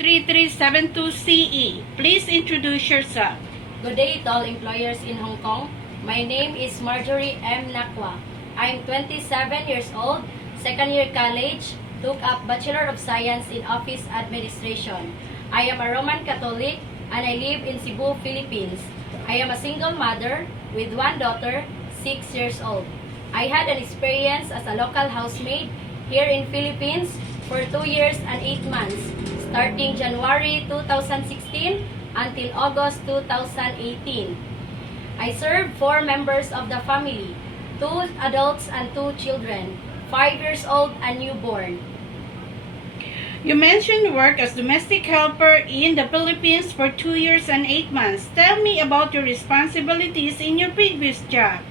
3372CE. Please introduce yourself. Good day to all employers in Hong Kong. My name is Marjorie M. Nakwa. I'm 27 years old, second year college, took up Bachelor of Science in Office Administration. I am a Roman Catholic and I live in Cebu, Philippines. I am a single mother with one daughter, 6 years old. I had an experience as a local housemaid here in Philippines for 2 years and 8 months, starting January 2016 until August 2018. I served 4 members of the family, 2 adults and 2 children, 5 years old and newborn. You mentioned work as domestic helper in the Philippines for 2 years and 8 months. Tell me about your responsibilities in your previous job.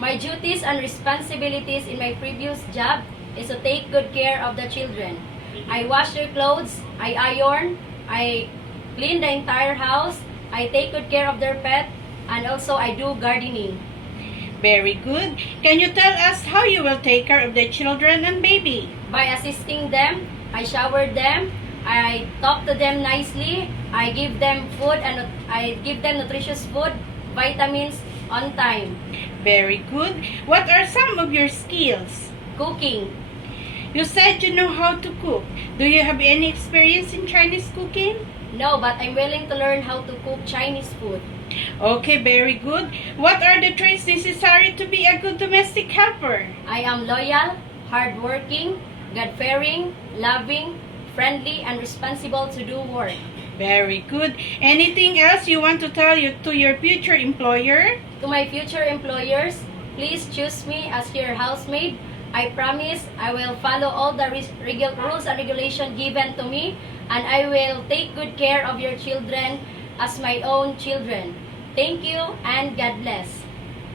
My duties and responsibilities in my previous job is to take good care of the children. I wash their clothes, I iron, I clean the entire house, I take good care of their pet, and also I do gardening. Very good. Can you tell us how you will take care of the children and baby? By assisting them, I shower them, I talk to them nicely, I give them food and I give them nutritious food, vitamins on time. Very good. What are some of your skills? Cooking. You said you know how to cook. Do you have any experience in Chinese cooking? No, but I'm willing to learn how to cook Chinese food. Okay, very good. What are the traits necessary to be a good domestic helper? I am loyal, hardworking, God-fearing, loving, friendly, and responsible to do work. Very good. Anything else you want to tell to your future employer? To my future employers, please choose me as your housemaid. I promise I will follow all the rules and regulations given to me, and I will take good care of your children as my own children. Thank you and God bless.